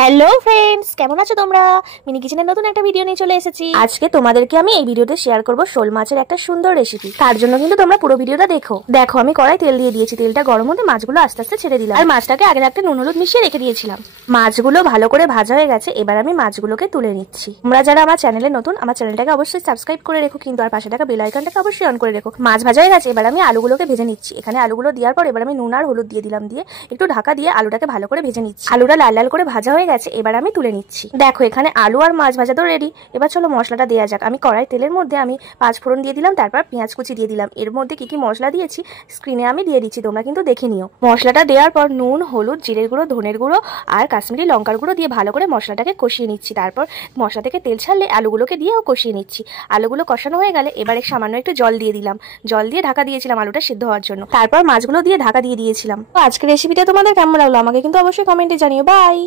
Hello friends, কেমন আছো তোমরা? মিনি কিচেনের নতুন একটা ভিডিও নিয়ে চলে এসেছি। আজকে তোমাদেরকে আমি এই ভিডিওতে শেয়ার করব শোল মাছের একটা সুন্দর রেসিপি। তার জন্য কিন্তু তোমরা পুরো ভিডিওটা দেখো আমি কড়াই তেল দিয়ে দিয়েছি। তেলটা গরম হতে মাছগুলো আস্তে আস্তে ছেড়ে দিলাম আর মাছটাকে আগে রাখতে নুন হলুদ মিশিয়ে রেখে দিয়েছিলাম। মাছগুলো ভালো করে ভাজা হয়ে গেছে, এবার আমি মাছগুলোকে তুলে নিচ্ছি। তোমরা যারা আমার চ্যানেলে নতুন, আমার চ্যানেলটাকে অবশ্যই সাবস্ক্রাইব করে রেখো, কিন্তু আর পাশে থাকা বেল আইকনটাকে অবশ্যই অন করে রেখো। মাছ ভাজা হয়ে গেছে, এবার আমি আলুগুলোকে ভেজে নিচ্ছি। এখানে আলুগুলো দেওয়ার পর এবার আমি নুন আর হলুদ দিয়ে দিলাম, দিয়ে একটু ঢাকা দিয়ে আলুটাকে ভালো করে ভেজে নিচ্ছি। আলুটা লাল লাল করে ভাজা হয়ে গেছে, এবার আমি তুলে নিচ্ছি। দেখো এখানে আলু আর মাছ ভাজা তো রেডি। এবার চলো মশলাটা দেওয়া যাক। আমি কড়াই তেলের মধ্যে আমি 5 ফোড়ন দিয়ে দিলাম, তারপর পেঁয়াজ কুচি দিয়ে দিলাম। এর মধ্যে কি কি মশলা দিয়েছি স্ক্রিনে আমি দিয়ে দিচ্ছি, তোমরা কিন্তু দেখে নিও। মশলাটা দেওয়ার পর নুন, হলুদ, জিরের গুঁড়ো, ধনের গুঁড়ো আর কাশ্মীরি লঙ্কার গুঁড়ো দিয়ে ভালো করে মশলাটাকে কষিয়ে নিচ্ছি। তারপর মশলা থেকে তেল ছাড়লে আলুগুলোকে দিয়েও কষিয়ে নিচ্ছি। আলুগুলো কষানো হয়ে গেলে এবারে সামান্য একটু জল দিয়ে দিলাম। জল দিয়ে ঢাকা দিয়েছিলাম আলুটা সিদ্ধ হওয়ার জন্য। তারপর মাছগুলো দিয়ে ঢাকা দিয়ে দিয়েছিলাম। তো আজকের রেসিপিটা তোমাদের কেমন লাগলো আমাকে কিন্তু অবশ্যই কমেন্টে জানিও। বাই।